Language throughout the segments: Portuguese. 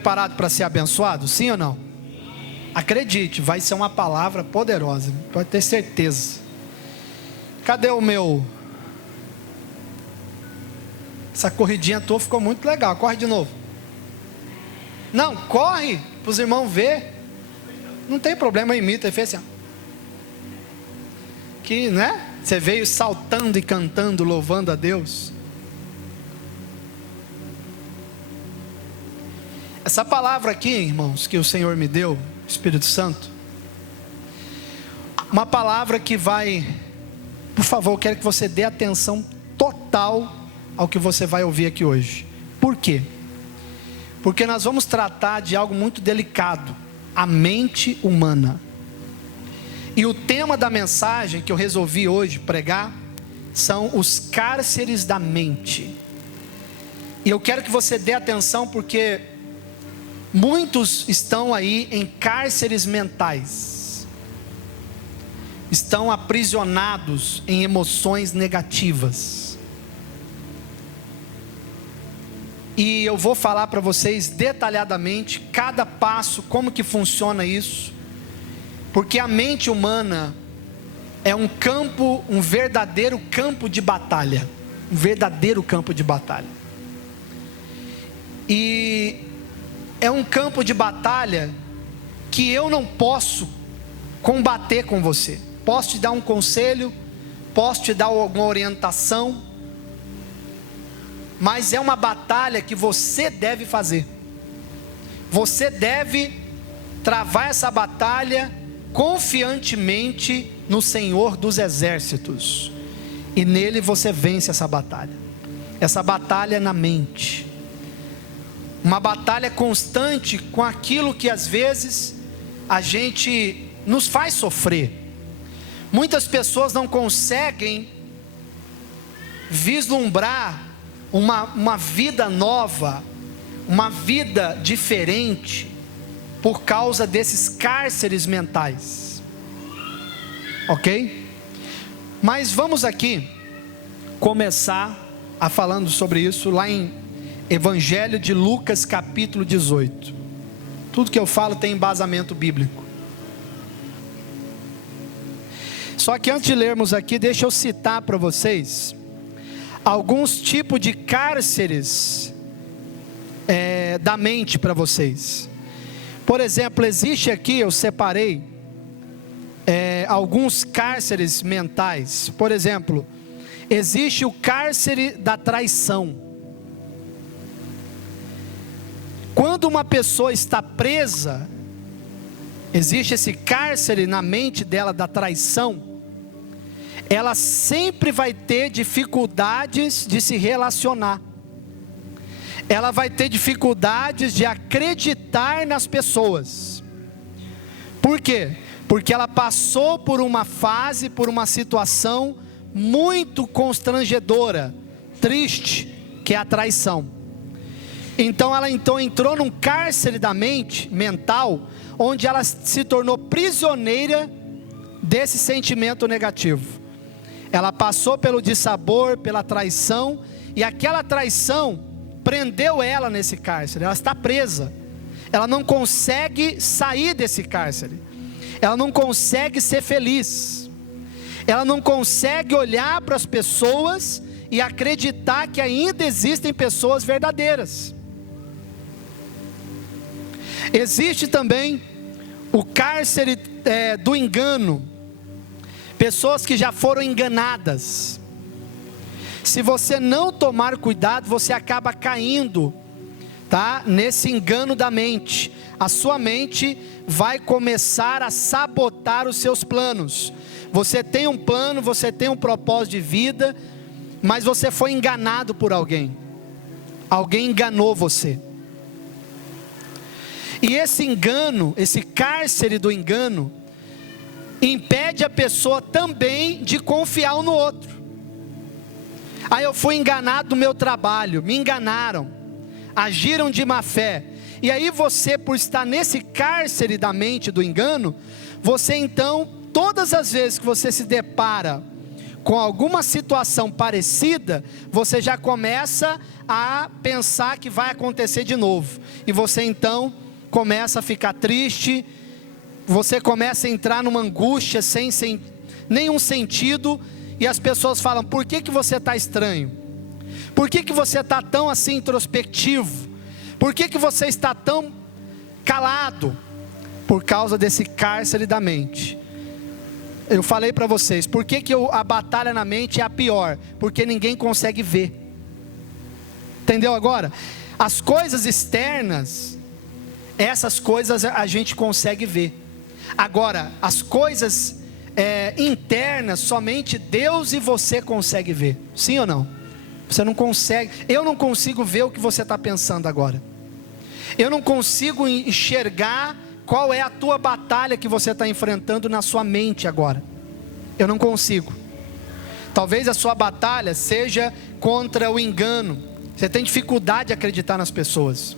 preparado para ser abençoado? Sim ou não? Acredite, vai ser uma palavra poderosa, pode ter certeza. Cadê o meu? Essa corridinha tua ficou muito legal, corre de novo. Não, corre, para os irmãos ver. Não tem problema, imita, ele fez assim. Que, né? Você veio saltando e cantando, louvando a Deus. Essa palavra aqui, irmãos, que o Senhor me deu, Espírito Santo, uma palavra que vai, por favor, eu quero que você dê atenção total ao que você vai ouvir aqui hoje. Por quê? Porque nós vamos tratar de algo muito delicado, a mente humana. E o tema da mensagem que eu resolvi hoje pregar são os cárceres da mente. E eu quero que você dê atenção, porque muitos estão aí em cárceres mentais, estão aprisionados em emoções negativas. E eu vou falar para vocês detalhadamente cada passo, como que funciona isso, porque a mente humana é um campo, um verdadeiro campo de batalha, um verdadeiro campo de batalha. E é um campo de batalha que eu não posso combater com você. Posso te dar um conselho, posso te dar alguma orientação, mas é uma batalha que você deve fazer. Você deve travar essa batalha confiantemente no Senhor dos Exércitos, e nele você vence essa batalha. Essa batalha é na mente, uma batalha constante com aquilo que às vezes a gente nos faz sofrer. Muitas pessoas não conseguem vislumbrar uma vida nova, uma vida diferente, por causa desses cárceres mentais. Ok? Mas vamos aqui começar a falando sobre isso lá em Evangelho de Lucas capítulo 18. Tudo que eu falo tem embasamento bíblico. Só que antes de lermos aqui, deixa eu citar para vocês alguns tipos de cárceres da mente para vocês. Por exemplo, existe aqui, eu separei alguns cárceres mentais. Por exemplo, existe o cárcere da traição. Quando uma pessoa está presa, existe esse cárcere na mente dela da traição, ela sempre vai ter dificuldades de se relacionar. Ela vai ter dificuldades de acreditar nas pessoas. Por quê? Porque ela passou por uma fase, por uma situação muito constrangedora, triste, que é a traição. Então ela entrou num cárcere da mente, mental, onde ela se tornou prisioneira desse sentimento negativo. Ela passou pelo dissabor, pela traição, e aquela traição prendeu ela nesse cárcere. Ela está presa, ela não consegue sair desse cárcere, ela não consegue ser feliz, ela não consegue olhar para as pessoas e acreditar que ainda existem pessoas verdadeiras. Existe também o cárcere do engano, pessoas que já foram enganadas. Se você não tomar cuidado, você acaba caindo, tá? Nesse engano da mente. A sua mente vai começar a sabotar os seus planos. Você tem um plano, você tem um propósito de vida, mas você foi enganado por alguém. Alguém enganou você. E esse engano, esse cárcere do engano, impede a pessoa também de confiar um no outro. Aí eu fui enganado no meu trabalho, me enganaram, agiram de má fé. E aí você, por estar nesse cárcere da mente do engano, você então, todas as vezes que você se depara com alguma situação parecida, você já começa a pensar que vai acontecer de novo. E você então começa a ficar triste, você começa a entrar numa angústia sem nenhum sentido, e as pessoas falam: por que você está estranho? Por que você está tão assim introspectivo? Por que você está tão calado? Por causa desse cárcere da mente. Eu falei para vocês, por que a batalha na mente é a pior? Porque ninguém consegue ver. Entendeu agora? As coisas externas, essas coisas a gente consegue ver. Agora, as coisas internas, somente Deus e você consegue ver. Sim ou não? Você não consegue. Eu não consigo ver o que você está pensando agora. Eu não consigo enxergar qual é a tua batalha que você está enfrentando na sua mente agora. Eu não consigo. Talvez a sua batalha seja contra o engano. Você tem dificuldade de acreditar nas pessoas.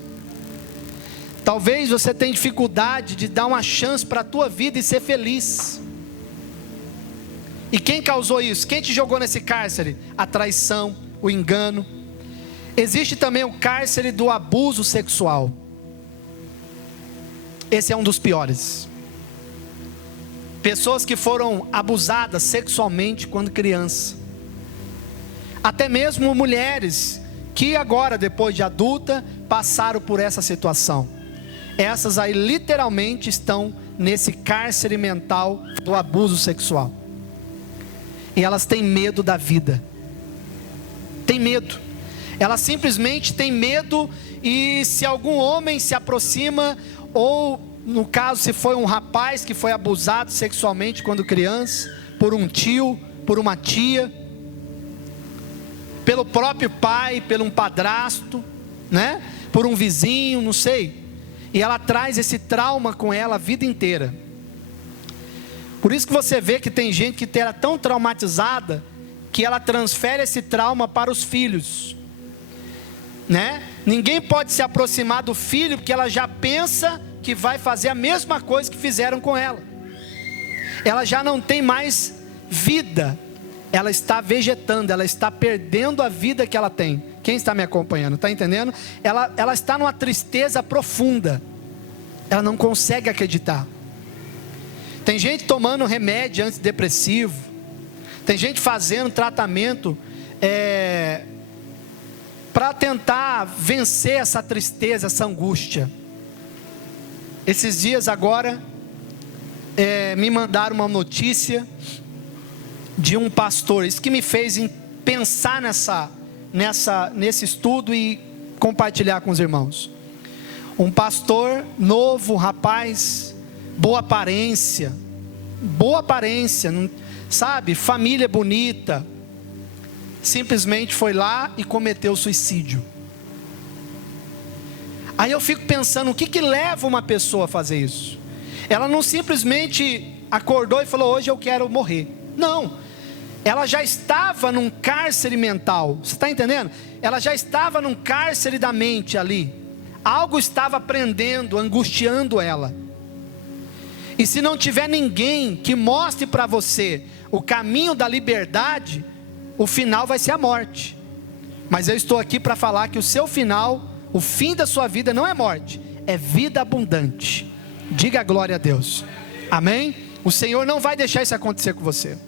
Talvez você tenha dificuldade de dar uma chance para a tua vida e ser feliz. E quem causou isso? Quem te jogou nesse cárcere? A traição, o engano. Existe também o cárcere do abuso sexual. Esse é um dos piores. Pessoas que foram abusadas sexualmente quando criança. Até mesmo mulheres que agora, depois de adulta, passaram por essa situação. Essas aí literalmente estão nesse cárcere mental do abuso sexual. E elas têm medo da vida. Tem medo. Elas simplesmente têm medo, e se algum homem se aproxima, ou no caso se foi um rapaz que foi abusado sexualmente quando criança, por um tio, por uma tia, pelo próprio pai, por um padrasto, né? Por um vizinho, não sei. E ela traz esse trauma com ela a vida inteira. Por isso que você vê que tem gente que era tão traumatizada que ela transfere esse trauma para os filhos, né? Ninguém pode se aproximar do filho porque ela já pensa que vai fazer a mesma coisa que fizeram com ela. Ela já não tem mais vida, ela está vegetando, ela está perdendo a vida que ela tem. Quem está me acompanhando, está entendendo? Ela está numa tristeza profunda, ela não consegue acreditar. Tem gente tomando remédio antidepressivo, tem gente fazendo tratamento para tentar vencer essa tristeza, essa angústia. Esses dias agora me mandaram uma notícia de um pastor. Isso que me fez pensar nesse estudo e compartilhar com os irmãos. Um pastor novo, rapaz, boa aparência, sabe, família bonita, simplesmente foi lá e cometeu suicídio. Aí eu fico pensando, o que leva uma pessoa a fazer isso? Ela não simplesmente acordou e falou: hoje eu quero morrer. Não, ela já estava num cárcere mental. Você está entendendo? Ela já estava num cárcere da mente ali. Algo estava prendendo, angustiando ela. E se não tiver ninguém que mostre para você o caminho da liberdade, o final vai ser a morte. Mas eu estou aqui para falar que o seu final, o fim da sua vida não é morte, é vida abundante. Diga glória a Deus. Amém? O Senhor não vai deixar isso acontecer com você.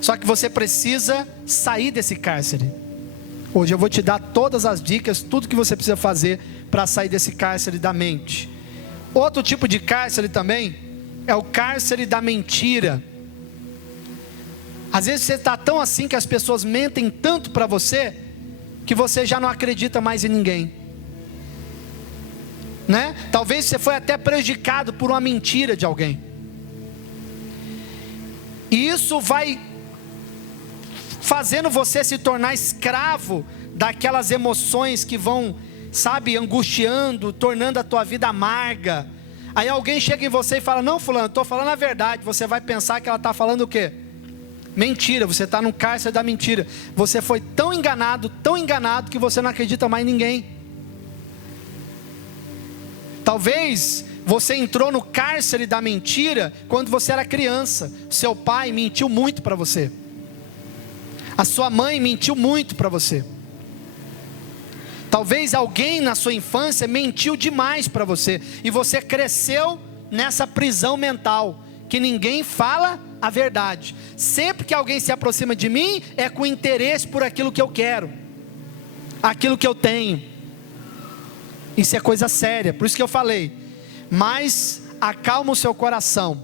Só que você precisa sair desse cárcere. Hoje eu vou te dar todas as dicas, tudo que você precisa fazer para sair desse cárcere da mente. Outro tipo de cárcere também é o cárcere da mentira. Às vezes você está tão assim que as pessoas mentem tanto para você, que você já não acredita mais em ninguém, né? Talvez você foi até prejudicado por uma mentira de alguém. E isso vai fazendo você se tornar escravo daquelas emoções que vão, sabe, angustiando, tornando a tua vida amarga. Aí alguém chega em você e fala: não, fulano, estou falando a verdade. Você vai pensar que ela está falando o quê? Mentira. Você está no cárcere da mentira. Você foi tão enganado que você não acredita mais em ninguém. Talvez você entrou no cárcere da mentira quando você era criança. Seu pai mentiu muito para você. A sua mãe mentiu muito para você. Talvez alguém na sua infância mentiu demais para você, e você cresceu nessa prisão mental, que ninguém fala a verdade. Sempre que alguém se aproxima de mim, é com interesse por aquilo que eu quero, aquilo que eu tenho. Isso é coisa séria, por isso que eu falei, mas acalma o seu coração,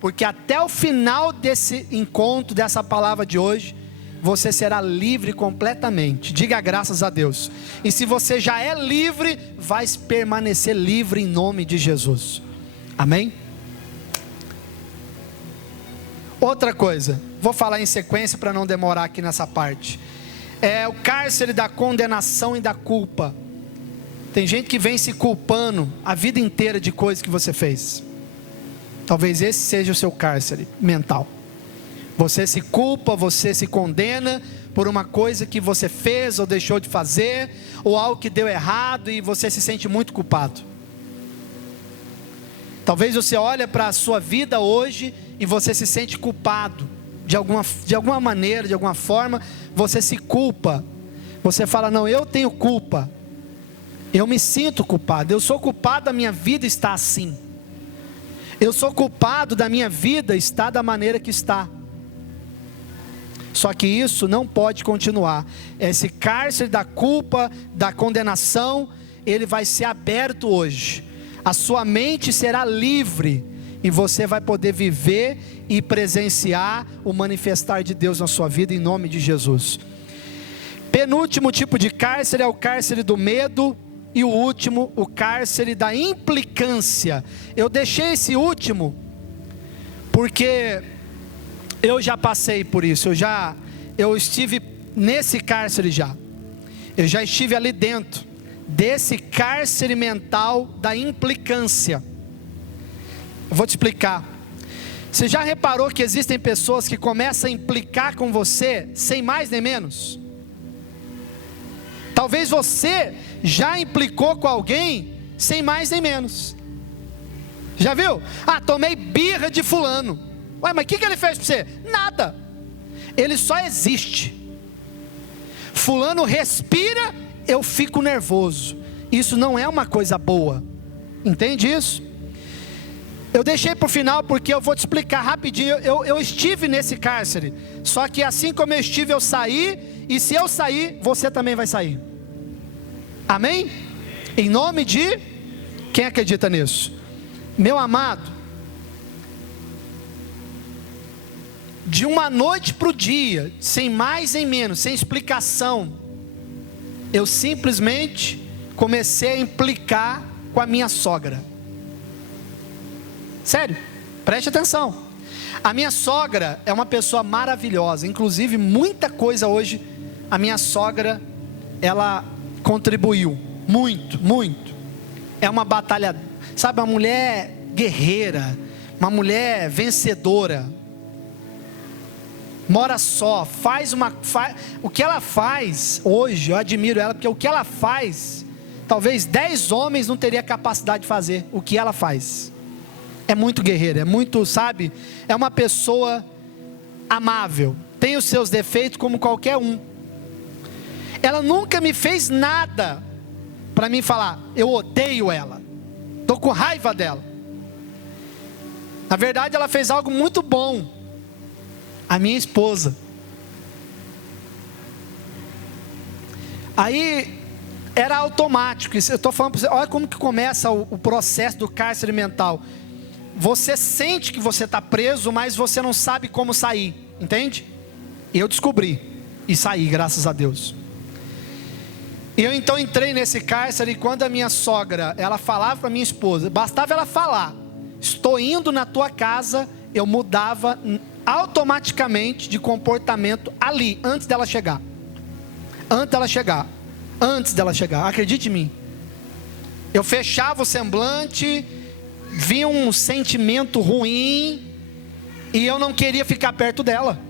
porque até o final desse encontro, dessa palavra de hoje, você será livre completamente. Diga graças a Deus. E se você já é livre, vai permanecer livre em nome de Jesus. Amém? Outra coisa, vou falar em sequência para não demorar aqui nessa parte. É o cárcere da condenação e da culpa. Tem gente que vem se culpando a vida inteira de coisas que você fez. Talvez esse seja o seu cárcere mental. Você se culpa, você se condena por uma coisa que você fez ou deixou de fazer, ou algo que deu errado e você se sente muito culpado. Talvez você olhe para a sua vida hoje e você se sente culpado, de alguma maneira, de alguma forma, você se culpa. Você fala, não, eu tenho culpa, eu me sinto culpado, eu sou culpado da minha vida estar assim. Eu sou culpado da minha vida estar da maneira que está. Só que isso não pode continuar. Esse cárcere da culpa, da condenação, ele vai ser aberto hoje. A sua mente será livre e você vai poder viver e presenciar o manifestar de Deus na sua vida em nome de Jesus. Penúltimo tipo de cárcere é o cárcere do medo, e o último, o cárcere da implicância. Eu deixei esse último porque eu já passei por isso, eu estive nesse cárcere já. Eu já estive ali dentro desse cárcere mental da implicância. Eu vou te explicar. Você já reparou que existem pessoas que começam a implicar com você sem mais nem menos? Talvez você já implicou com alguém sem mais nem menos. Já viu? Ah, tomei birra de fulano. Ué, mas o que ele fez para você? Nada. Ele só existe. Fulano respira, eu fico nervoso. Isso não é uma coisa boa. Entende isso? Eu deixei para o final porque eu vou te explicar rapidinho. Eu estive nesse cárcere. Só que assim como eu estive, eu saí. E se eu sair, você também vai sair. Amém? Em nome de... Quem acredita nisso? Meu amado, de uma noite para o dia, sem mais nem menos, sem explicação, eu simplesmente comecei a implicar com a minha sogra. Sério, preste atenção. A minha sogra é uma pessoa maravilhosa. Inclusive muita coisa hoje a minha sogra, ela contribuiu muito, muito. É uma batalha, sabe, uma mulher guerreira, uma mulher vencedora. Mora só, o que ela faz hoje, eu admiro ela, porque o que ela faz, talvez 10 homens não teriam capacidade de fazer o que ela faz. É muito guerreira, é muito, sabe, é uma pessoa amável, tem os seus defeitos como qualquer um. Ela nunca me fez nada para mim falar, eu odeio ela, estou com raiva dela. Na verdade ela fez algo muito bom. A minha esposa. Aí era automático. Eu estou falando para você, olha como que começa o processo do cárcere mental. Você sente que você está preso, mas você não sabe como sair, entende? Eu descobri e saí, graças a Deus. Eu então entrei nesse cárcere, e quando a minha sogra, ela falava para minha esposa, bastava ela falar, estou indo na tua casa, eu mudava automaticamente de comportamento ali, antes dela chegar. Antes dela chegar, acredite em mim. Eu fechava o semblante, vinha um sentimento ruim, e eu não queria ficar perto dela.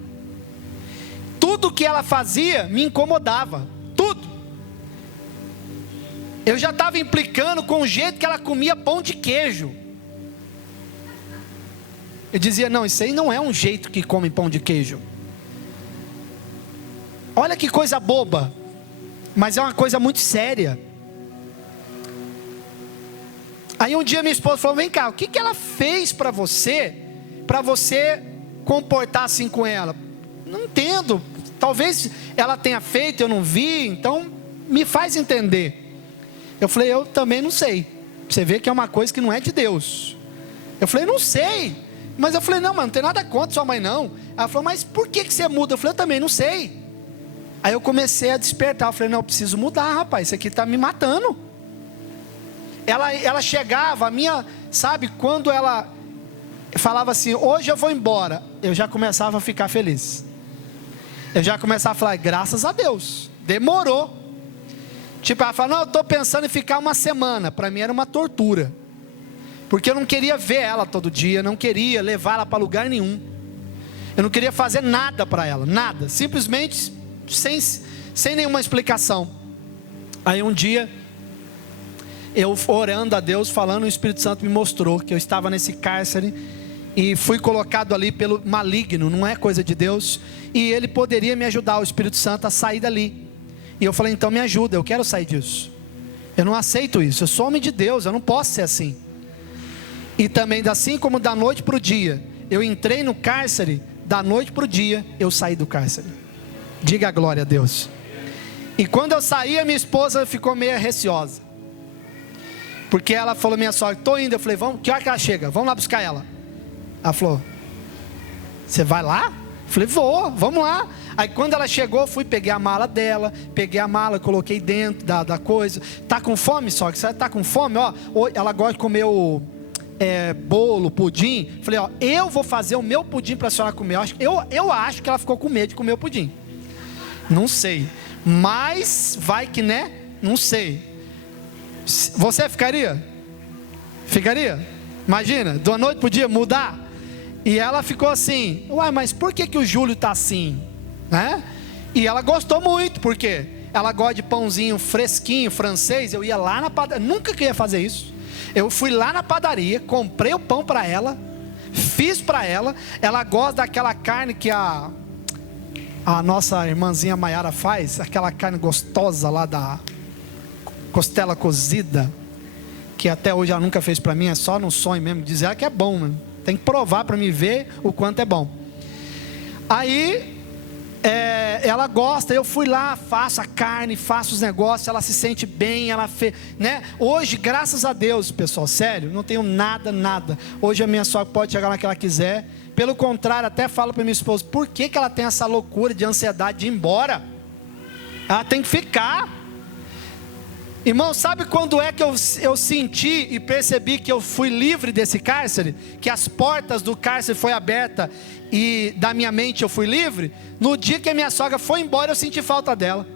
Tudo que ela fazia me incomodava, tudo. Eu já estava implicando com o jeito que ela comia pão de queijo. Eu dizia, não, isso aí não é um jeito que come pão de queijo. Olha que coisa boba, mas é uma coisa muito séria. Aí um dia minha esposa falou: vem cá, o que ela fez para você comportar assim com ela? Não entendo, talvez ela tenha feito, eu não vi, então me faz entender. Eu falei: eu também não sei. Você vê que é uma coisa que não é de Deus. Eu falei: não sei. Mas eu falei: não, mas não tem nada contra sua mãe não. Ela falou: mas por que você muda? Eu falei: eu também não sei. Aí eu comecei a despertar, eu falei: não, eu preciso mudar, rapaz, isso aqui está me matando. Ela chegava, sabe, quando ela falava assim: hoje eu vou embora, eu já começava a ficar feliz. Eu já começava a falar: graças a Deus, demorou. Tipo, ela fala: não, eu estou pensando em ficar uma semana. Para mim era uma tortura, porque eu não queria ver ela todo dia, não queria levar ela para lugar nenhum, eu não queria fazer nada para ela, nada, simplesmente sem nenhuma explicação. Aí um dia, eu orando a Deus, falando, o Espírito Santo me mostrou que eu estava nesse cárcere e fui colocado ali pelo maligno, não é coisa de Deus, e ele poderia me ajudar, o Espírito Santo, a sair dali. E eu falei: então me ajuda, eu quero sair disso, eu não aceito isso, eu sou homem de Deus, eu não posso ser assim. E também, assim como da noite para o dia, eu entrei no cárcere, da noite para o dia, eu saí do cárcere. Diga a glória a Deus. E quando eu saí, a minha esposa ficou meio receosa, porque ela falou: minha sogra, estou indo. Eu falei: vamos, que hora que ela chega? Vamos lá buscar ela. Ela falou: você vai lá? Eu falei: vou, vamos lá. Aí quando ela chegou, fui, peguei a mala dela, coloquei dentro da coisa. Tá com fome, sogra? Você tá com fome? Ó, ela gosta de comer bolo, pudim. Falei: ó, eu vou fazer o meu pudim para a senhora comer. Eu acho que ela ficou com medo de comer o pudim, não sei, mas vai que, né, não sei. Você ficaria? Ficaria? Imagina, da noite para o dia mudar. E ela ficou assim: uai, mas por que o Júlio está assim, né? E ela gostou muito, porque ela gosta de pãozinho fresquinho, francês. Eu ia lá na padaria, nunca queria fazer isso. Eu fui lá na padaria, comprei o pão para ela, fiz para ela. Ela gosta daquela carne que a nossa irmãzinha Maiara faz, aquela carne gostosa lá da costela cozida, que até hoje ela nunca fez para mim, é só no sonho mesmo, dizer ela que é bom, né? Tem que provar para me ver o quanto é bom. Aí ela gosta, eu fui lá, faço a carne, faço os negócios, ela se sente bem, né? Hoje, graças a Deus, pessoal, sério, não tenho nada. Hoje a minha sogra pode chegar lá que ela quiser. Pelo contrário, até falo para minha esposa: por que ela tem essa loucura de ansiedade de ir embora? Ela tem que ficar. Irmão, sabe quando é que eu senti e percebi que eu fui livre desse cárcere? Que as portas do cárcere foi aberta e da minha mente eu fui livre? No dia que a minha sogra foi embora, eu senti falta dela.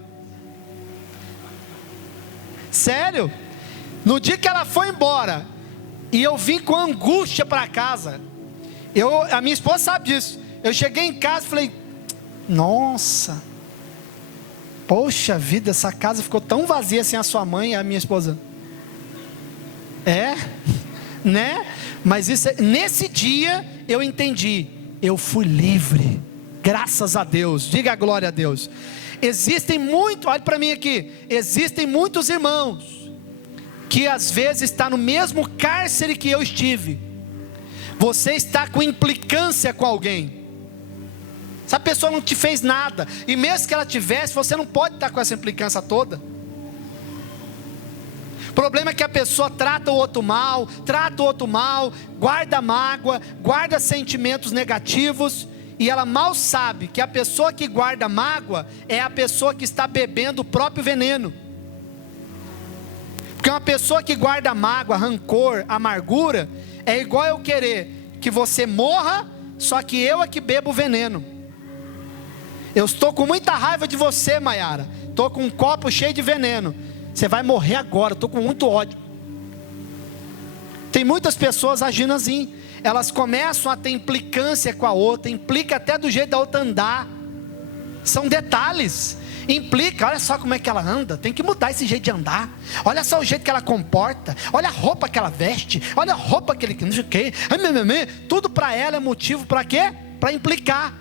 Sério? No dia que ela foi embora e eu vim com angústia para casa, a minha esposa sabe disso. Eu cheguei em casa e falei: nossa, poxa vida, essa casa ficou tão vazia sem a sua mãe. E a minha esposa: né? Mas nesse dia eu entendi, eu fui livre, graças a Deus. Diga a glória a Deus. Olha para mim aqui, existem muitos irmãos que às vezes está no mesmo cárcere que eu estive. Você está com implicância com alguém, essa pessoa não te fez nada, e mesmo que ela tivesse, você não pode estar com essa implicância toda. O problema é que a pessoa trata o outro mal, guarda mágoa, guarda sentimentos negativos, e ela mal sabe que a pessoa que guarda mágoa é a pessoa que está bebendo o próprio veneno. Porque uma pessoa que guarda mágoa, rancor, amargura, é igual eu querer que você morra, só que eu é que bebo o veneno. Eu estou com muita raiva de você, Maiara, estou com um copo cheio de veneno, você vai morrer agora, estou com muito ódio. Tem muitas pessoas agindo assim, elas começam a ter implicância com a outra, implica até do jeito da outra andar, são detalhes, implica, olha só como é que ela anda, tem que mudar esse jeito de andar, olha só o jeito que ela comporta, olha a roupa que ela veste, olha a roupa que ele, não sei o que, tudo para ela é motivo para quê? Para implicar.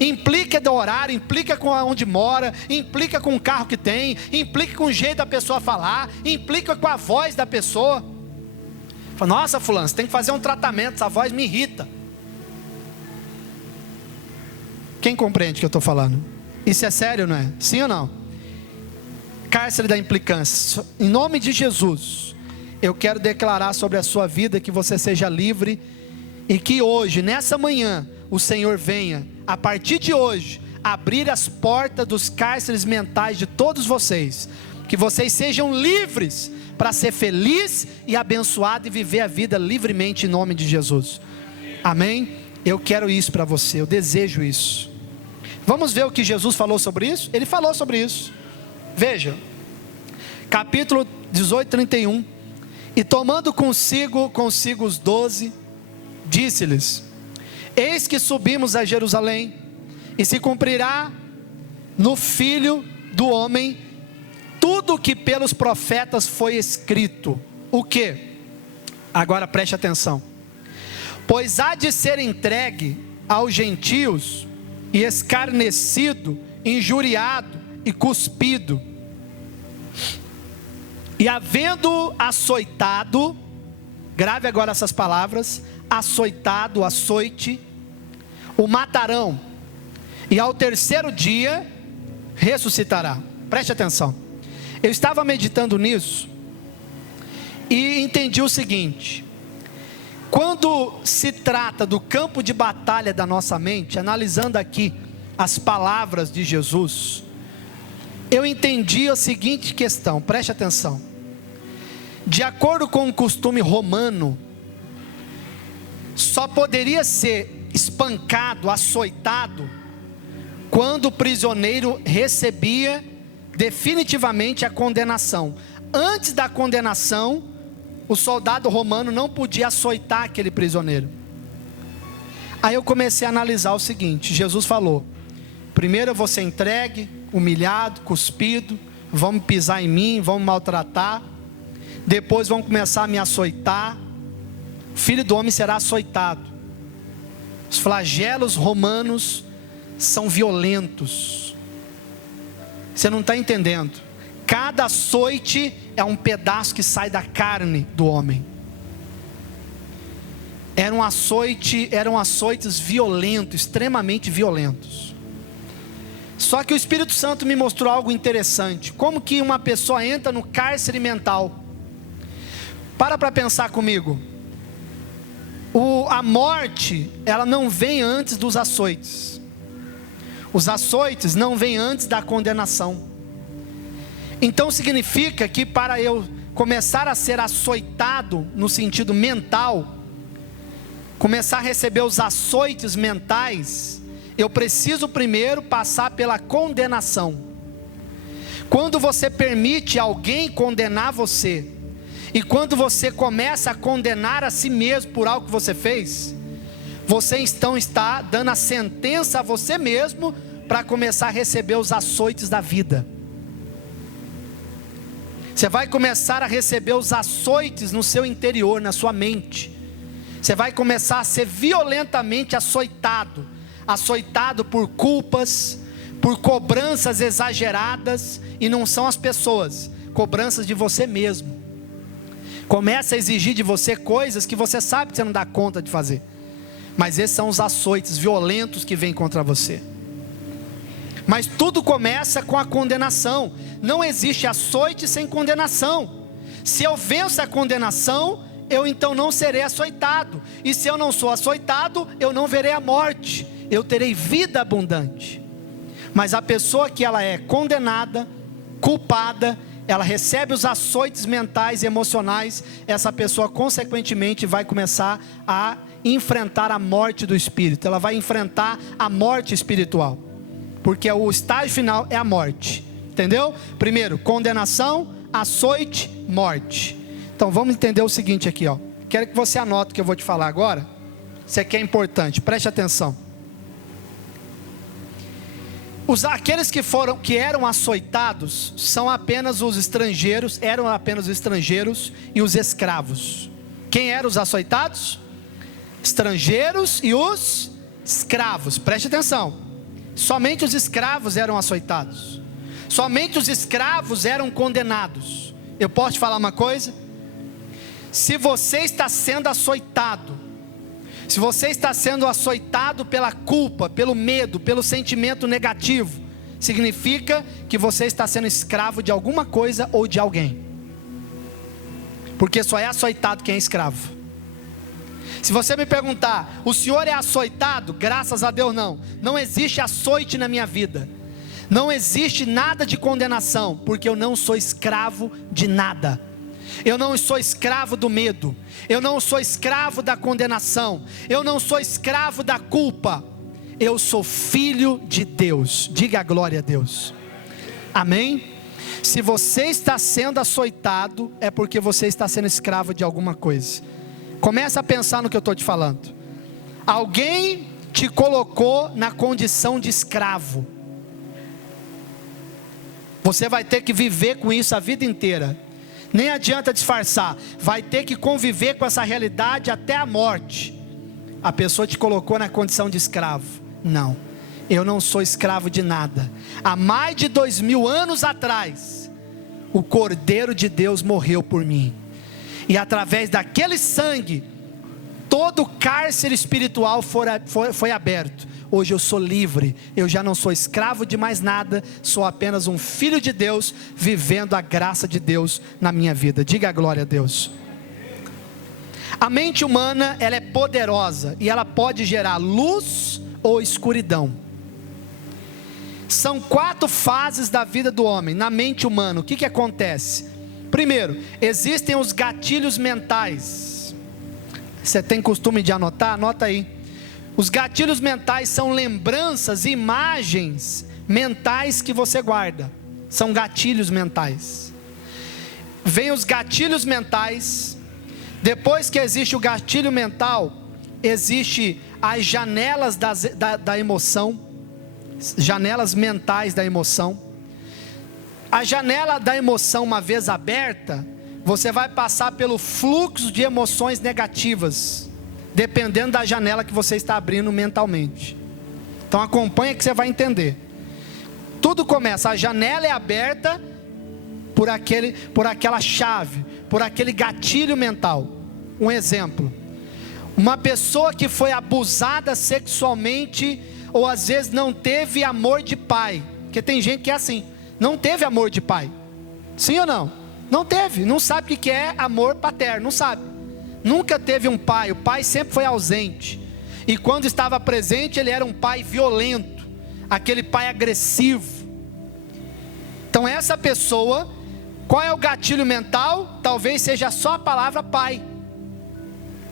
Implica do horário, implica com onde mora, implica com o carro que tem, implica com o jeito da pessoa falar, implica com a voz da pessoa. Fala, nossa fulano, você tem que fazer um tratamento, essa voz me irrita. Quem compreende o que eu estou falando? Isso é sério, não é? Sim ou não? Cárcere da implicância. Em nome de Jesus, eu quero declarar sobre a sua vida que você seja livre e que hoje, nessa manhã, o Senhor venha, a partir de hoje, abrir as portas dos cárceres mentais de todos vocês. Que vocês sejam livres para ser feliz e abençoado e viver a vida livremente em nome de Jesus. Amém? Eu quero isso para você, eu desejo isso. Vamos ver o que Jesus falou sobre isso? Ele falou sobre isso. Veja, capítulo 18, 31. E tomando consigo os 12, disse-lhes: eis que subimos a Jerusalém, e se cumprirá no Filho do Homem tudo o que pelos profetas foi escrito. O que? Agora preste atenção. Pois há de ser entregue aos gentios, e escarnecido, injuriado e cuspido, e havendo açoitado, grave agora essas palavras, açoitado, açoite, o matarão, e ao terceiro dia ressuscitará. Preste atenção. Eu estava meditando nisso e entendi o seguinte: quando se trata do campo de batalha da nossa mente, analisando aqui as palavras de Jesus, eu entendi a seguinte questão, preste atenção. De acordo com o costume romano, só poderia ser espancado, açoitado, quando o prisioneiro recebia definitivamente a condenação. Antes da condenação, o soldado romano não podia açoitar aquele prisioneiro. Aí eu comecei a analisar o seguinte: Jesus falou, primeiro eu vou ser entregue, humilhado, cuspido, vão me pisar em mim, vão me maltratar, depois vão começar a me açoitar, o Filho do Homem será açoitado. Os flagelos romanos são violentos, você não está entendendo. Cada açoite é um pedaço que sai da carne do homem. Eram açoites violentos, extremamente violentos. Só que o Espírito Santo me mostrou algo interessante. Como que uma pessoa entra no cárcere mental? Para pensar comigo. A morte, ela não vem antes dos açoites. Os açoites não vêm antes da condenação. Então significa que para eu começar a ser açoitado no sentido mental, começar a receber os açoites mentais, eu preciso primeiro passar pela condenação. Quando você permite alguém condenar você, e quando você começa a condenar a si mesmo por algo que você fez, você então está dando a sentença a você mesmo para começar a receber os açoites da vida. Você vai começar a receber os açoites no seu interior, na sua mente. Você vai começar a ser violentamente açoitado. Açoitado por culpas, por cobranças exageradas. E não são as pessoas, cobranças de você mesmo. Começa a exigir de você coisas que você sabe que você não dá conta de fazer. Mas esses são os açoites violentos que vêm contra você. Mas tudo começa com a condenação. Não existe açoite sem condenação. Se eu venço a condenação, eu então não serei açoitado. E se eu não sou açoitado, eu não verei a morte. Eu terei vida abundante. Mas a pessoa que ela é condenada, culpada, ela recebe os açoites mentais e emocionais, essa pessoa consequentemente vai começar a enfrentar a morte do espírito. Ela vai enfrentar a morte espiritual. Porque o estágio final é a morte. Entendeu? Primeiro, condenação, açoite, morte. Então vamos entender o seguinte aqui, ó. Quero que você anote o que eu vou te falar agora. Isso aqui é importante, preste atenção. Aqueles que eram açoitados são apenas os estrangeiros, eram apenas os estrangeiros e os escravos. Quem eram os açoitados? Estrangeiros e os escravos. Preste atenção. somente os escravos eram açoitados, somente os escravos eram condenados. Eu posso te falar uma coisa? Se você está sendo açoitado, se você está sendo açoitado pela culpa, pelo medo, pelo sentimento negativo, significa que você está sendo escravo de alguma coisa ou de alguém, porque só é açoitado quem é escravo. Se você me perguntar, o senhor é açoitado? Graças a Deus não. Não existe açoite na minha vida. Não existe nada de condenação, porque eu não sou escravo de nada. Eu não sou escravo do medo. Eu não sou escravo da condenação. Eu não sou escravo da culpa. Eu sou filho de Deus. Diga a glória a Deus. Amém? Se você está sendo açoitado, é porque você está sendo escravo de alguma coisa. Começa a pensar no que eu estou te falando. Alguém te colocou na condição de escravo. Você vai ter que viver com isso a vida inteira. Nem adianta disfarçar. Vai ter que conviver com essa realidade até a morte. A pessoa te colocou na condição de escravo. Não, eu não sou escravo de nada. Há mais de 2000 anos atrás, o Cordeiro de Deus morreu por mim. E através daquele sangue, todo o cárcere espiritual foi aberto. Hoje eu sou livre, eu já não sou escravo de mais nada, sou apenas um filho de Deus, vivendo a graça de Deus na minha vida. Diga a glória a Deus. A mente humana, ela é poderosa, e ela pode gerar luz ou escuridão. São 4 fases da vida do homem, na mente humana. O que acontece? Primeiro, existem os gatilhos mentais. Você tem costume de anotar? Anota aí. Os gatilhos mentais são lembranças, imagens mentais que você guarda. São gatilhos mentais. Vem os gatilhos mentais. Depois que existe o gatilho mental, existe as janelas da emoção. Janelas mentais da emoção. A janela da emoção, uma vez aberta, você vai passar pelo fluxo de emoções negativas, dependendo da janela que você está abrindo mentalmente. Então acompanha que você vai entender. Tudo começa, a janela é aberta por aquela chave, por aquele gatilho mental. Um exemplo: uma pessoa que foi abusada sexualmente, ou às vezes não teve amor de pai, porque tem gente que é assim, não teve amor de pai. Sim ou não? Não teve, não sabe o que é amor paterno, não sabe. Nunca teve um pai, o pai sempre foi ausente. E quando estava presente, ele era um pai violento, aquele pai agressivo. Então essa pessoa, qual é o gatilho mental? Talvez seja só a palavra pai.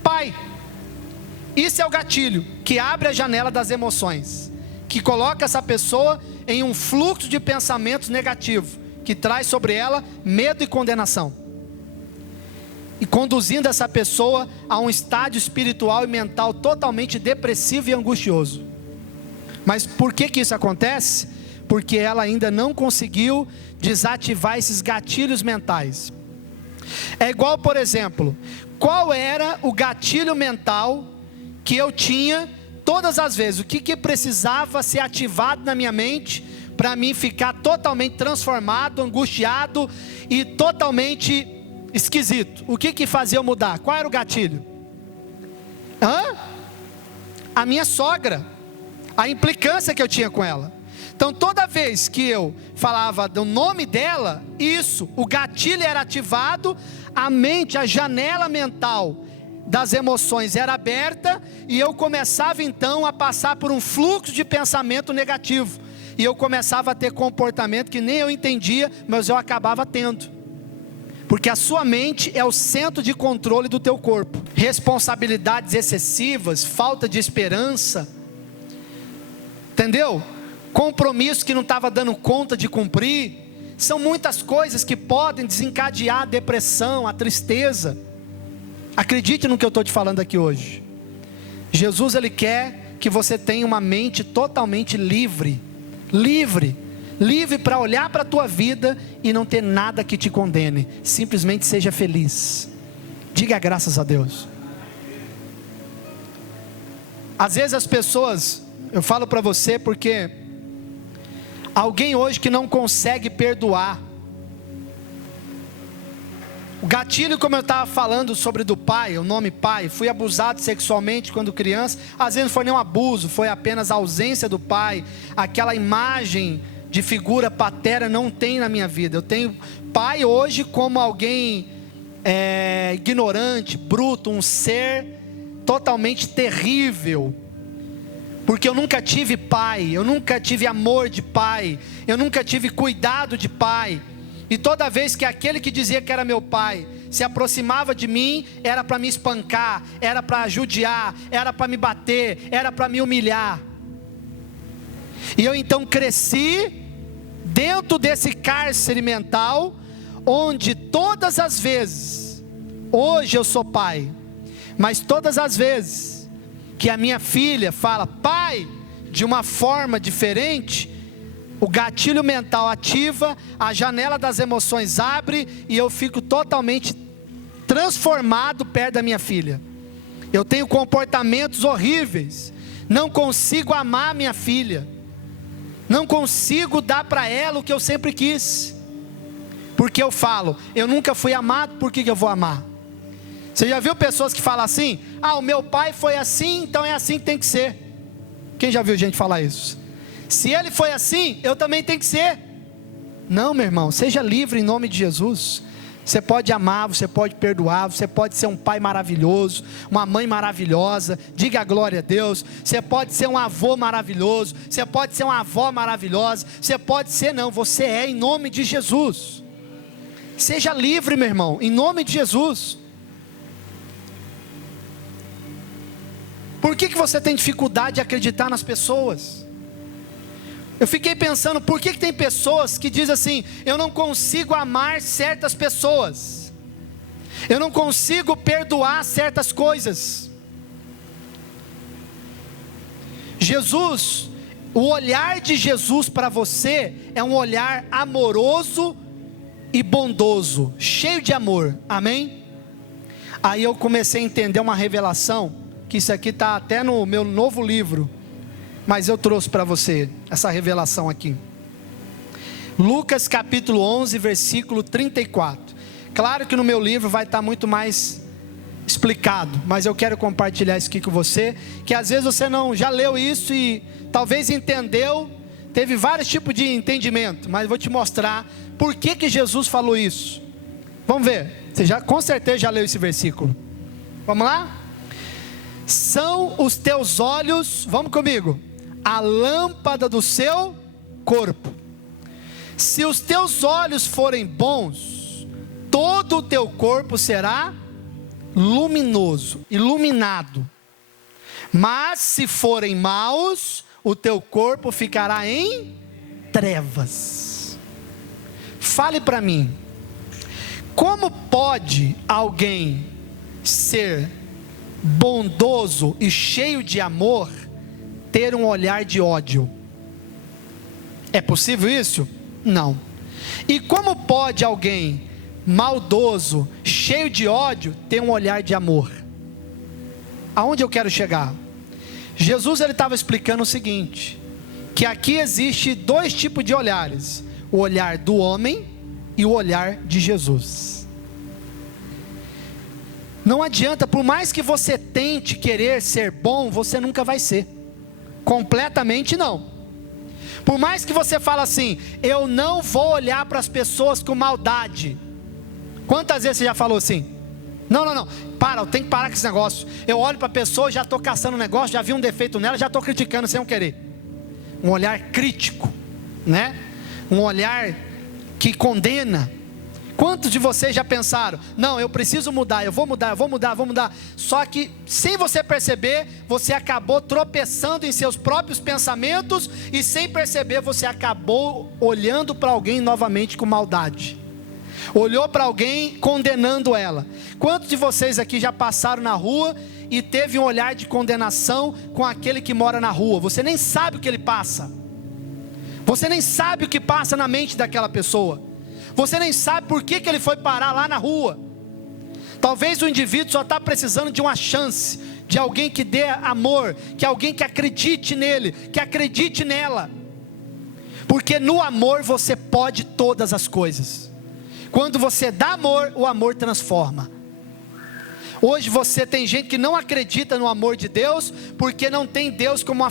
Pai. Isso é o gatilho que abre a janela das emoções, que coloca essa pessoa em um fluxo de pensamentos negativos, que traz sobre ela medo e condenação, e conduzindo essa pessoa a um estágio espiritual e mental totalmente depressivo e angustioso. Mas por que isso acontece? Porque ela ainda não conseguiu desativar esses gatilhos mentais. É igual, por exemplo, qual era o gatilho mental que eu tinha todas as vezes? O que precisava ser ativado na minha mente para mim ficar totalmente transformado, angustiado e totalmente esquisito? O que fazia eu mudar? Qual era o gatilho? A minha sogra, a implicância que eu tinha com ela. Então toda vez que eu falava do nome dela, o gatilho era ativado, a mente, a janela mental das emoções era aberta, e eu começava então a passar por um fluxo de pensamento negativo, e eu começava a ter comportamento que nem eu entendia, mas eu acabava tendo, porque a sua mente é o centro de controle do teu corpo. Responsabilidades excessivas, falta de esperança, entendeu? Compromisso que não estava dando conta de cumprir, são muitas coisas que podem desencadear a depressão, a tristeza. Acredite no que eu estou te falando aqui hoje. Jesus, Ele quer que você tenha uma mente totalmente livre para olhar para a tua vida e não ter nada que te condene. Simplesmente seja feliz. Diga graças a Deus. Às vezes as pessoas, eu falo para você porque Alguém hoje que não consegue perdoar. O gatilho, como eu estava falando sobre do pai, o nome pai, fui abusado sexualmente quando criança. Às vezes não foi nem um abuso, foi apenas a ausência do pai. Aquela imagem de figura paterna não tem na minha vida. Eu tenho pai hoje como alguém ignorante, bruto, um ser totalmente terrível. Porque eu nunca tive pai, eu nunca tive amor de pai, eu nunca tive cuidado de pai. E toda vez que aquele que dizia que era meu pai se aproximava de mim, era para me espancar, era para judiar, era para me bater, era para me humilhar. E eu então cresci dentro desse cárcere mental, onde todas as vezes, hoje eu sou pai, mas todas as vezes que a minha filha fala pai de uma forma diferente, o gatilho mental ativa, a janela das emoções abre e eu fico totalmente transformado perto da minha filha. Eu tenho comportamentos horríveis, não consigo amar minha filha, não consigo dar para ela o que eu sempre quis, porque eu falo, eu nunca fui amado, por que eu vou amar? Você já viu pessoas que falam assim, o meu pai foi assim, então é assim que tem que ser? Quem já viu gente falar isso? Se ele foi assim, eu também tenho que ser. Não, meu irmão, seja livre em nome de Jesus. Você pode amar, você pode perdoar, você pode ser um pai maravilhoso, uma mãe maravilhosa, diga a glória a Deus. Você pode ser um avô maravilhoso, você pode ser uma avó maravilhosa, você pode ser, você é em nome de Jesus. Seja livre, meu irmão, em nome de Jesus. Por que você tem dificuldade de acreditar nas pessoas? Eu fiquei pensando, por que tem pessoas que dizem assim, eu não consigo amar certas pessoas, eu não consigo perdoar certas coisas. Jesus, o olhar de Jesus para você é um olhar amoroso e bondoso, cheio de amor, amém? Aí eu comecei a entender uma revelação, que isso aqui está até no meu novo livro, mas eu trouxe para você essa revelação aqui. Lucas capítulo 11, versículo 34. Claro que no meu livro vai estar muito mais explicado, mas eu quero compartilhar isso aqui com você, que às vezes você já leu isso e talvez entendeu, teve vários tipos de entendimento, mas eu vou te mostrar por que Jesus falou isso. Vamos ver, você com certeza já leu esse versículo. Vamos lá? São os teus olhos, vamos comigo, a lâmpada do seu corpo. Se os teus olhos forem bons, todo o teu corpo será luminoso, iluminado. Mas se forem maus, o teu corpo ficará em trevas. Fale para mim, como pode alguém ser bondoso e cheio de amor, ter um olhar de ódio? É possível isso? Não. E como pode alguém maldoso, cheio de ódio, ter um olhar de amor? Aonde eu quero chegar? Jesus ele estava explicando o seguinte, que aqui existe dois tipos de olhares, o olhar do homem e o olhar de Jesus. Não adianta, por mais que você tente querer ser bom, você nunca vai ser. Completamente não. Por mais que você fale assim, eu não vou olhar para as pessoas com maldade. Quantas vezes você já falou assim? Não, eu tenho que parar com esse negócio. Eu olho para a pessoa, já estou caçando um negócio, já vi um defeito nela, já estou criticando sem eu querer. Um olhar crítico, né? Um olhar que condena. Quantos de vocês já pensaram, não, eu preciso mudar, eu vou mudar. Só que sem você perceber, você acabou tropeçando em seus próprios pensamentos, e sem perceber você acabou olhando para alguém novamente com maldade. Olhou para alguém condenando ela. Quantos de vocês aqui já passaram na rua e teve um olhar de condenação com aquele que mora na rua? Você nem sabe o que ele passa. Você nem sabe o que passa na mente daquela pessoa. Você nem sabe por que ele foi parar lá na rua. Talvez o indivíduo só está precisando de uma chance, de alguém que dê amor, que alguém que acredite nele, que acredite nela. Porque no amor você pode todas as coisas. Quando você dá amor, o amor transforma. Hoje você tem gente que não acredita no amor de Deus, porque não tem Deus como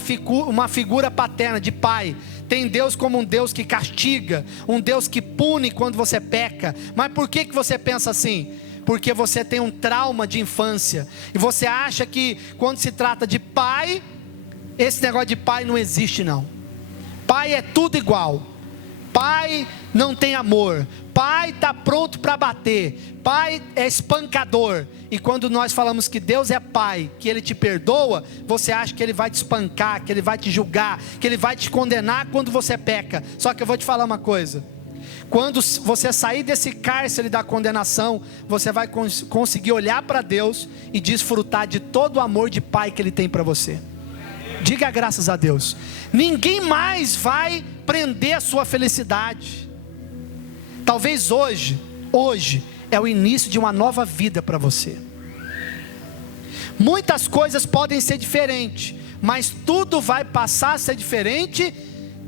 uma figura paterna, de pai. Tem Deus como um Deus que castiga, um Deus que pune quando você peca. Mas por que você pensa assim? Porque você tem um trauma de infância, e você acha que quando se trata de pai, esse negócio de pai não existe não. Pai é tudo igual. Pai não tem amor. Pai está pronto para bater. Pai é espancador. E quando nós falamos que Deus é pai, que Ele te perdoa, você acha que Ele vai te espancar, que Ele vai te julgar, que Ele vai te condenar quando você peca. Só que eu vou te falar uma coisa: quando você sair desse cárcere da condenação, você vai conseguir olhar para Deus e desfrutar de todo o amor de pai que Ele tem para você. Diga graças a Deus. Ninguém mais vai prender a sua felicidade. Talvez hoje é o início de uma nova vida para você. Muitas coisas podem ser diferentes, mas tudo vai passar a ser diferente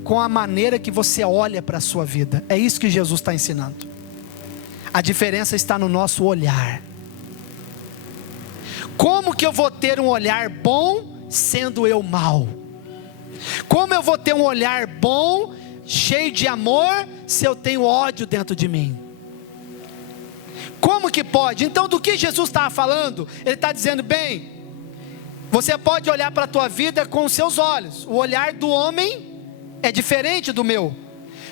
com a maneira que você olha para a sua vida. É isso que Jesus está ensinando. A diferença está no nosso olhar. Como que eu vou ter um olhar bom sendo eu mau? Como eu vou ter um olhar bom, cheio de amor, se eu tenho ódio dentro de mim? Como que pode? Então, do que Jesus estava falando? Ele está dizendo: bem, você pode olhar para a tua vida com os seus olhos. O olhar do homem é diferente do meu,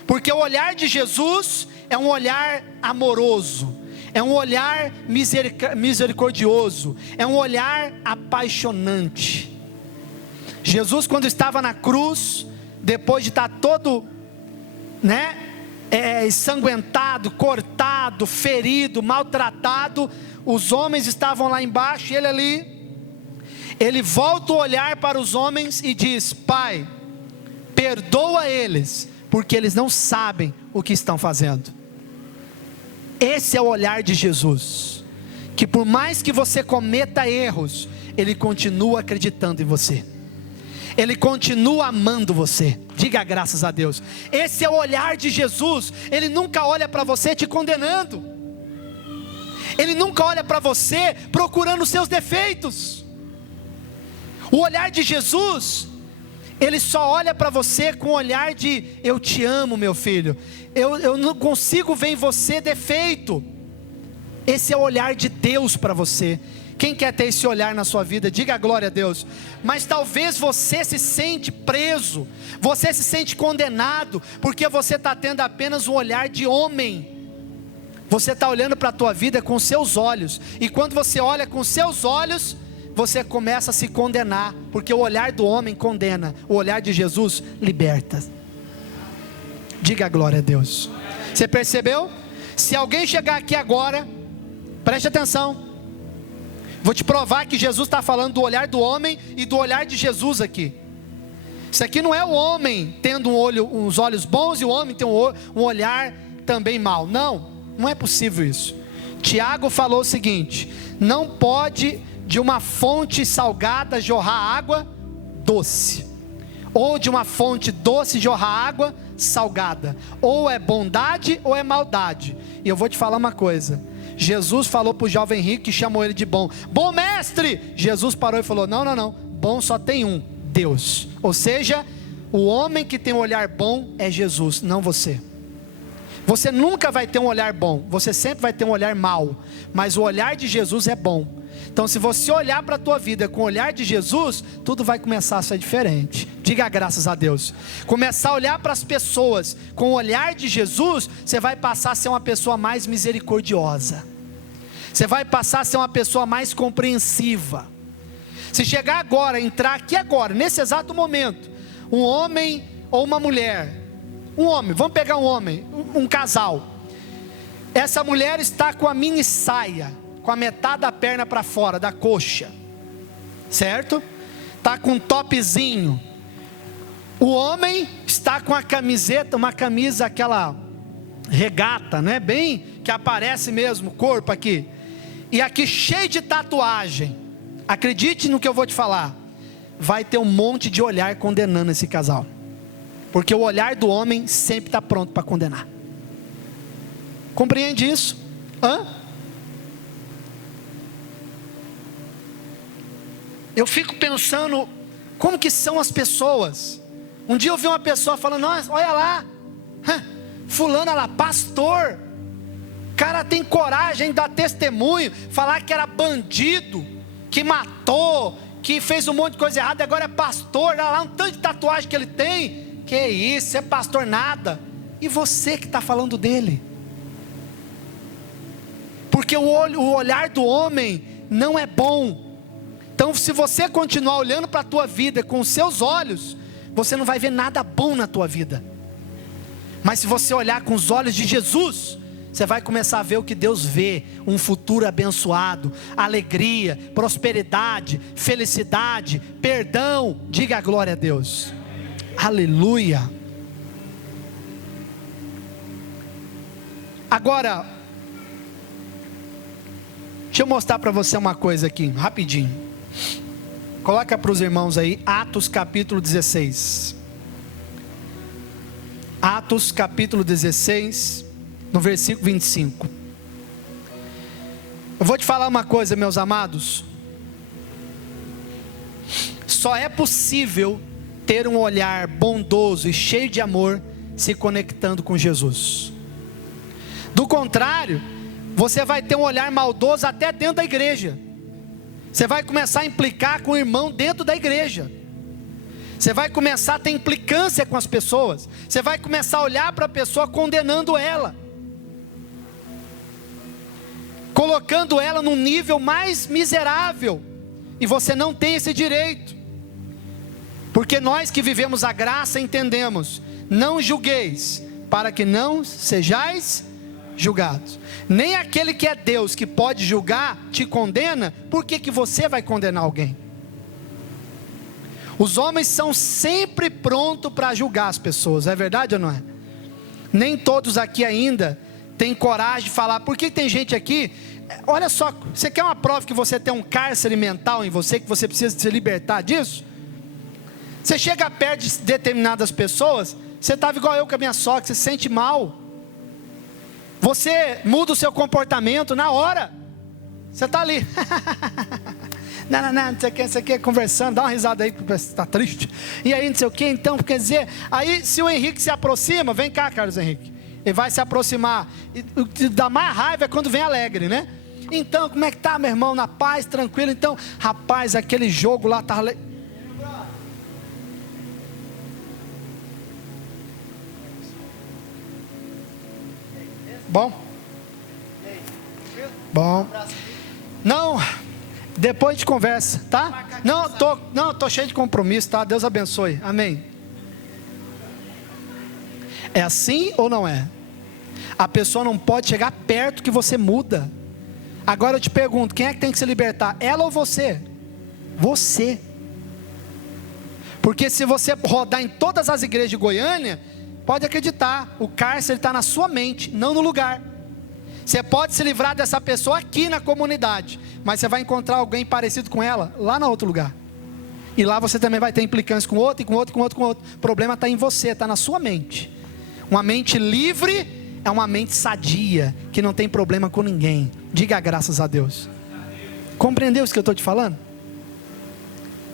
porque o olhar de Jesus é um olhar amoroso, é um olhar misericordioso, é um olhar apaixonante. Jesus, quando estava na cruz, depois de estar todo, ensanguentado, cortado, ferido, maltratado, os homens estavam lá embaixo e ele ali, ele volta o olhar para os homens e diz: Pai, perdoa eles, porque eles não sabem o que estão fazendo. Esse é o olhar de Jesus, que por mais que você cometa erros, Ele continua acreditando em você, Ele continua amando você. Diga graças a Deus. Esse é o olhar de Jesus. Ele nunca olha para você te condenando, Ele nunca olha para você procurando os seus defeitos. O olhar de Jesus, Ele só olha para você com o olhar de: eu te amo, meu filho, eu não consigo ver em você defeito. Esse é o olhar de Deus para você. Quem quer ter esse olhar na sua vida, diga glória a Deus. Mas talvez você se sente preso, você se sente condenado, porque você está tendo apenas um olhar de homem. Você está olhando para a tua vida com os seus olhos, e quando você olha com os seus olhos, você começa a se condenar, porque o olhar do homem condena, o olhar de Jesus liberta. Diga glória a Deus. Você percebeu? Se alguém chegar aqui agora, preste atenção, vou te provar que Jesus está falando do olhar do homem e do olhar de Jesus aqui. Isso aqui não é o homem tendo uns olhos bons e o homem tem um olhar também mau. Não é possível isso. Tiago falou o seguinte: não pode de uma fonte salgada jorrar água doce, ou de uma fonte doce jorrar água salgada. Ou é bondade ou é maldade. E eu vou te falar uma coisa: Jesus falou para o jovem rico que chamou ele de bom: bom mestre. Jesus parou e falou: não, bom só tem um, Deus. Ou seja, o homem que tem um olhar bom é Jesus, não você. Você nunca vai ter um olhar bom, você sempre vai ter um olhar mau, mas o olhar de Jesus é bom. Então, se você olhar para a tua vida com o olhar de Jesus, tudo vai começar a ser diferente. Diga graças a Deus. Começar a olhar para as pessoas com o olhar de Jesus, você vai passar a ser uma pessoa mais misericordiosa, você vai passar a ser uma pessoa mais compreensiva. Se chegar agora, entrar aqui agora, nesse exato momento, um homem ou uma mulher, vamos pegar um homem, um casal, essa mulher está com a mini saia, com a metade da perna para fora, da coxa, certo? Está com um topzinho. O homem está com a camiseta, uma camisa, aquela regata, né? Bem, que aparece mesmo o corpo aqui, e aqui cheio de tatuagem. Acredite no que eu vou te falar, vai ter um monte de olhar condenando esse casal. Porque o olhar do homem sempre está pronto para condenar. Compreende isso? Eu fico pensando, como que são as pessoas? Um dia eu vi uma pessoa falando, nossa, olha lá, fulano lá, pastor, o cara tem coragem de dar testemunho, falar que era bandido, que matou, que fez um monte de coisa errada, agora é pastor, olha lá um tanto de tatuagem que ele tem. Que isso, é pastor nada. E você que está falando dele? Porque o olhar do homem não é bom. Então se você continuar olhando para a tua vida com os seus olhos, você não vai ver nada bom na tua vida. Mas se você olhar com os olhos de Jesus, você vai começar a ver o que Deus vê, um futuro abençoado, alegria, prosperidade, felicidade, perdão. Diga a glória a Deus. Aleluia. Agora, deixa eu mostrar para você uma coisa aqui, rapidinho. Coloca para os irmãos aí, Atos capítulo 16. Atos capítulo 16, no versículo 25. Eu vou te falar uma coisa, meus amados. Só é possível ter um olhar bondoso e cheio de amor se conectando com Jesus. Do contrário, você vai ter um olhar maldoso até dentro da igreja. Você vai começar a implicar com o irmão dentro da igreja. Você vai começar a ter implicância com as pessoas. Você vai começar a olhar para a pessoa condenando ela, colocando ela num nível mais miserável. E você não tem esse direito. Porque nós que vivemos a graça entendemos: não julgueis, para que não sejais julgados. Nem aquele que é Deus, que pode julgar, te condena. Por que você vai condenar alguém? Os homens são sempre prontos para julgar as pessoas, é verdade ou não é? Nem todos aqui ainda têm coragem de falar. Por que tem gente aqui? Olha só, você quer uma prova que você tem um cárcere mental em você, que você precisa se libertar disso? Você chega perto de determinadas pessoas, você estava igual eu com a minha sogra, você se sente mal. Você muda o seu comportamento na hora. Você está ali. não sei o que, conversando, dá uma risada aí, porque você está triste. E aí não sei o que, então, quer dizer, aí se o Henrique se aproxima, vem cá, Carlos Henrique. Ele vai se aproximar. O que dá mais raiva é quando vem alegre, né? Então, como é que tá, meu irmão? Na paz, tranquilo? Então, rapaz, aquele jogo lá tá... Bom. Não, depois a gente conversa, tá? Não, tô cheio de compromisso, tá? Deus abençoe, amém. É assim ou não é? A pessoa não pode chegar perto que você muda. Agora eu te pergunto, quem é que tem que se libertar? Ela ou você? Você. Porque se você rodar em todas as igrejas de Goiânia, pode acreditar, o cárcere está na sua mente, não no lugar. Você pode se livrar dessa pessoa aqui na comunidade, mas você vai encontrar alguém parecido com ela lá no outro lugar. E lá você também vai ter implicância com outro, e com outro, com outro, com outro. O problema está em você, está na sua mente. Uma mente livre é uma mente sadia, que não tem problema com ninguém. Diga graças a Deus. Compreendeu isso que eu estou te falando?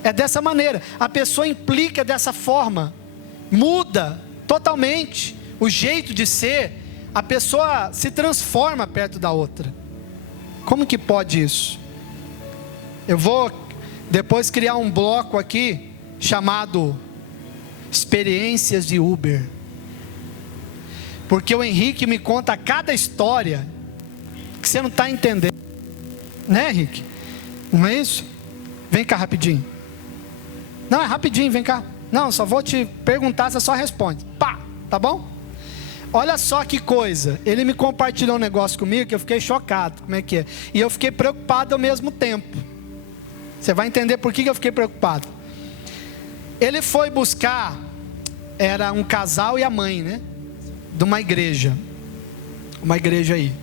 É dessa maneira, a pessoa implica dessa forma, muda totalmente o jeito de ser, a pessoa se transforma perto da outra. Como que pode isso? Eu vou depois criar um bloco aqui chamado Experiências de Uber, porque o Henrique me conta cada história que você não está entendendo, né, Henrique? Não é isso? Vem cá rapidinho. Não, é rapidinho, vem cá. Não, só vou te perguntar, você só responde. Pá, tá bom? Olha só que coisa, ele me compartilhou um negócio comigo que eu fiquei chocado, como é que é? E eu fiquei preocupado ao mesmo tempo. Você vai entender por que eu fiquei preocupado. Ele foi buscar, era um casal e a mãe, né? De uma igreja. Uma igreja aí.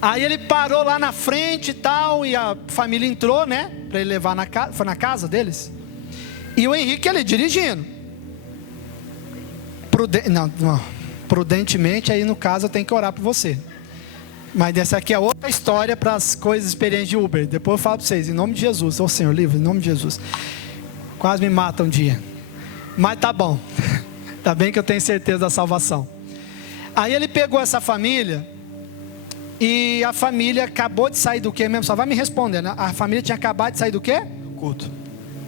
Aí ele parou lá na frente e tal, e a família entrou, né? Para ele levar foi na casa deles. E o Henrique ali dirigindo. Prudentemente, aí no caso eu tenho que orar por você. Mas essa aqui é outra história para as coisas experientes de Uber. Depois eu falo para vocês, em nome de Jesus. Ô Senhor, livre, em nome de Jesus. Quase me mata um dia. Mas tá bom. Tá bem que eu tenho certeza da salvação. Aí ele pegou essa família. E a família acabou de sair do quê mesmo? Só vai me responder, né? A família tinha acabado de sair do quê? Do culto.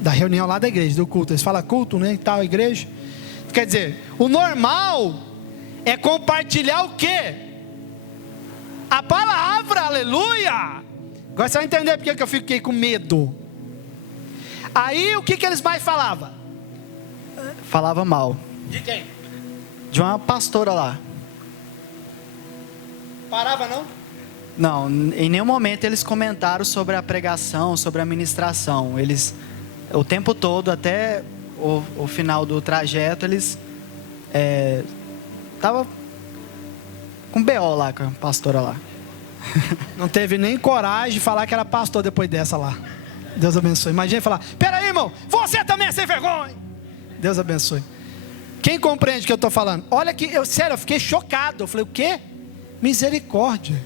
Da reunião lá da igreja, do culto. Eles falam culto, né? E tal, igreja. Quer dizer, o normal é compartilhar o quê? A palavra, aleluia. Agora você vai entender porque que eu fiquei com medo. Aí o que eles mais falavam? Falava mal. De quem? De uma pastora lá. Parava não? Não, em nenhum momento eles comentaram sobre a pregação, sobre a ministração. Eles, o tempo todo, até o final do trajeto, eles estavam com BO lá, com a pastora lá. Não teve nem coragem de falar que era pastor depois dessa lá. Deus abençoe. Imagina falar, peraí irmão, você também é sem vergonha. Deus abençoe. Quem compreende o que eu estou falando? Olha que, sério, eu fiquei chocado. Eu falei, o quê? Misericórdia.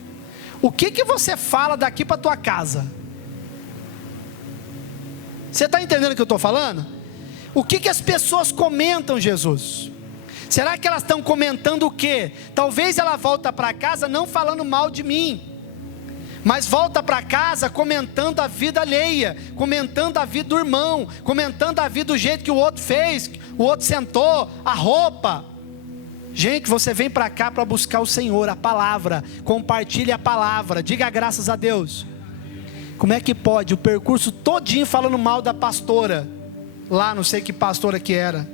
O que você fala daqui para tua casa? Você está entendendo o que eu estou falando? O que as pessoas comentam, Jesus? Será que elas estão comentando o quê? Talvez ela volta para casa não falando mal de mim, mas volta para casa comentando a vida alheia, comentando a vida do irmão, comentando a vida do jeito que o outro fez, o outro sentou, a roupa. Gente, você vem para cá para buscar o Senhor, a palavra, compartilhe a palavra, diga graças a Deus. Como é que pode o percurso todinho falando mal da pastora, lá não sei que pastora que era,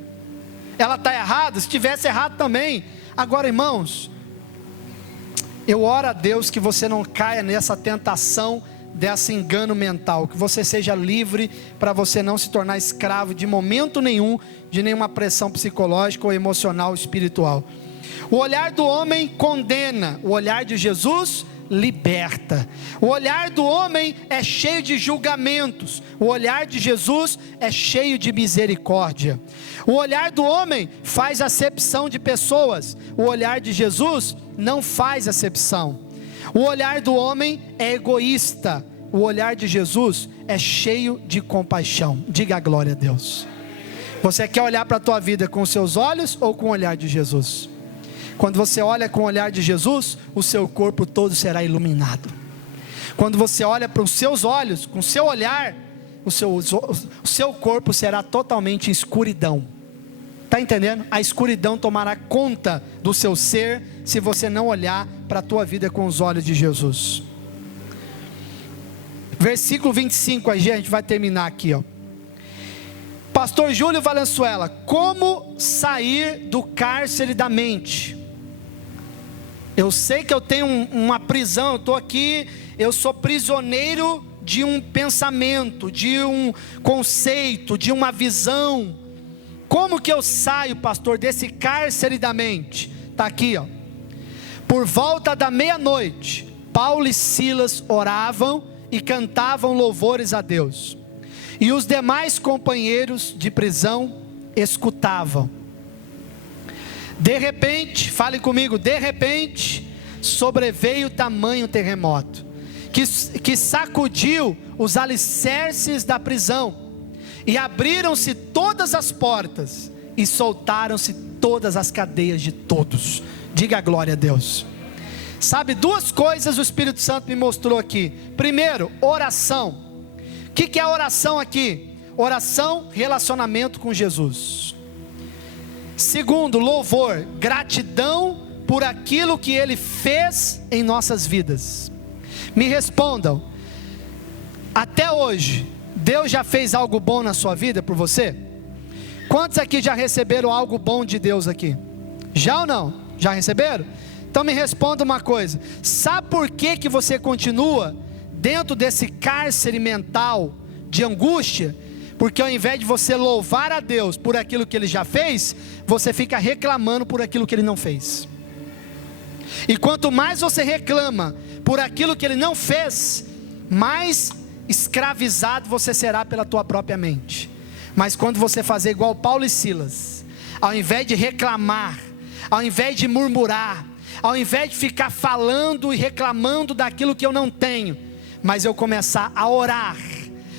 ela está errada? Se tivesse errado também. Agora irmãos, eu oro a Deus que você não caia nessa tentação, desse engano mental, que você seja livre para você não se tornar escravo de momento nenhum, de nenhuma pressão psicológica ou emocional ou espiritual. O olhar do homem condena, o olhar de Jesus liberta. O olhar do homem é cheio de julgamentos, o olhar de Jesus é cheio de misericórdia. O olhar do homem faz acepção de pessoas, o olhar de Jesus não faz acepção. O olhar do homem é egoísta, o olhar de Jesus é cheio de compaixão. Diga a glória a Deus. Você quer olhar para a tua vida com os seus olhos ou com o olhar de Jesus? Quando você olha com o olhar de Jesus, o seu corpo todo será iluminado. Quando você olha para os seus olhos, com o seu olhar, o seu corpo será totalmente em escuridão. Está entendendo? A escuridão tomará conta do seu ser, se você não olhar para a tua vida com os olhos de Jesus. Versículo 25, a gente vai terminar aqui, ó. Pastor Júlio Valenzuela, como sair do cárcere da mente? Eu sei que eu tenho uma prisão, eu estou aqui, eu sou prisioneiro de um pensamento, de um conceito, de uma visão. Como que eu saio, pastor, desse cárcere da mente? Está aqui, ó. Por volta da meia-noite, Paulo e Silas oravam e cantavam louvores a Deus. E os demais companheiros de prisão escutavam. De repente, fale comigo, de repente, sobreveio tamanho terremoto, que sacudiu os alicerces da prisão, e abriram-se todas as portas, e soltaram-se todas as cadeias de todos. Diga a glória a Deus. Sabe, duas coisas o Espírito Santo me mostrou aqui. Primeiro, oração. O que é oração aqui? Oração, relacionamento com Jesus. Segundo, louvor, gratidão por aquilo que Ele fez em nossas vidas. Me respondam, até hoje, Deus já fez algo bom na sua vida por você? Quantos aqui já receberam algo bom de Deus aqui? Já ou não? Já receberam? Então me responda uma coisa, sabe por que você continua dentro desse cárcere mental de angústia? Porque ao invés de você louvar a Deus por aquilo que Ele já fez, você fica reclamando por aquilo que Ele não fez. E quanto mais você reclama por aquilo que Ele não fez, mais escravizado você será pela tua própria mente, Mas quando você fazer igual Paulo e Silas, ao invés de reclamar, ao invés de murmurar, ao invés de ficar falando e reclamando daquilo que eu não tenho, mas eu começar a orar,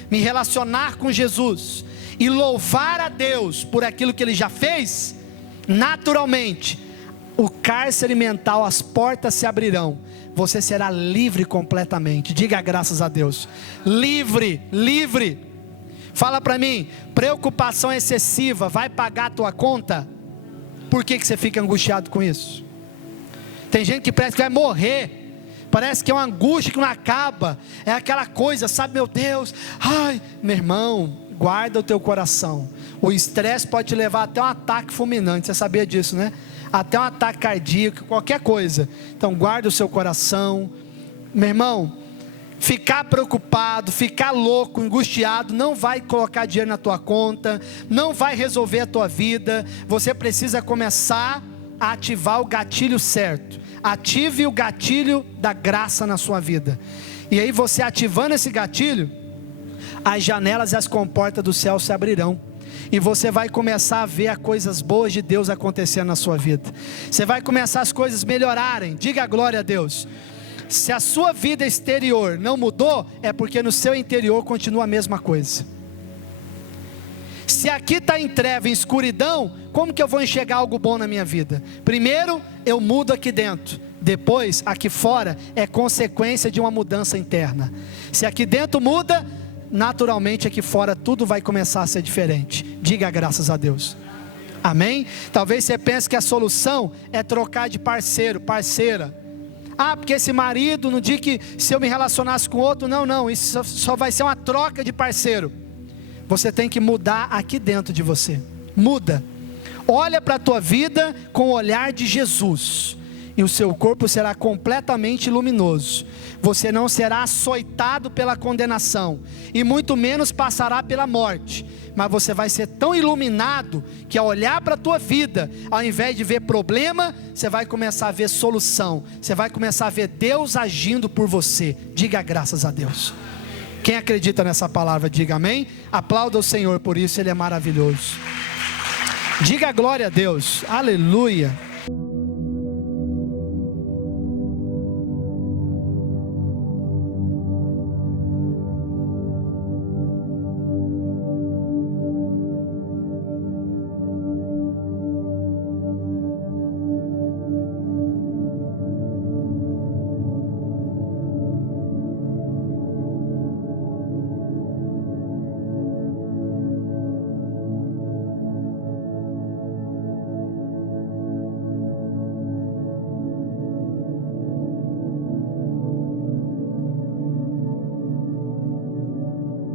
me relacionar com Jesus e louvar a Deus por aquilo que Ele já fez, naturalmente, o cárcere mental, as portas se abrirão, você será livre completamente. Diga graças a Deus. Livre, livre. Fala para mim, preocupação excessiva vai pagar a tua conta? Por que você fica angustiado com isso? Tem gente que parece que vai morrer, parece que é uma angústia que não acaba, é aquela coisa, sabe, meu Deus, ai, meu irmão, guarda o teu coração, o estresse pode te levar até um ataque fulminante, você sabia disso, né? Até um ataque cardíaco, qualquer coisa. Então guarda o seu coração, meu irmão. Ficar preocupado, ficar louco, angustiado, não vai colocar dinheiro na tua conta, não vai resolver a tua vida. Você precisa começar a ativar o gatilho certo. Ative o gatilho da graça na sua vida. E aí você ativando esse gatilho, as janelas e as comportas do céu se abrirão. E você vai começar a ver as coisas boas de Deus acontecendo na sua vida. Você vai começar as coisas melhorarem. Diga glória a Deus. Se a sua vida exterior não mudou, é porque no seu interior continua a mesma coisa. Se aqui está em treva, em escuridão, como que eu vou enxergar algo bom na minha vida? Primeiro, eu mudo aqui dentro. Depois, aqui fora, é consequência de uma mudança interna. Se aqui dentro muda, naturalmente aqui fora tudo vai começar a ser diferente. Diga graças a Deus. Amém? Talvez você pense que a solução é trocar de parceiro, parceira. Ah, porque esse marido, no dia que se eu me relacionasse com outro, não, isso só vai ser uma troca de parceiro. Você tem que mudar aqui dentro de você. Muda. Olha para a tua vida com o olhar de Jesus. E o seu corpo será completamente luminoso. Você não será açoitado pela condenação. E muito menos passará pela morte. Mas você vai ser tão iluminado que ao olhar para a tua vida, ao invés de ver problema, você vai começar a ver solução. Você vai começar a ver Deus agindo por você. Diga graças a Deus. Quem acredita nessa palavra, diga amém. Aplauda o Senhor por isso, Ele é maravilhoso. Diga glória a Deus. Aleluia.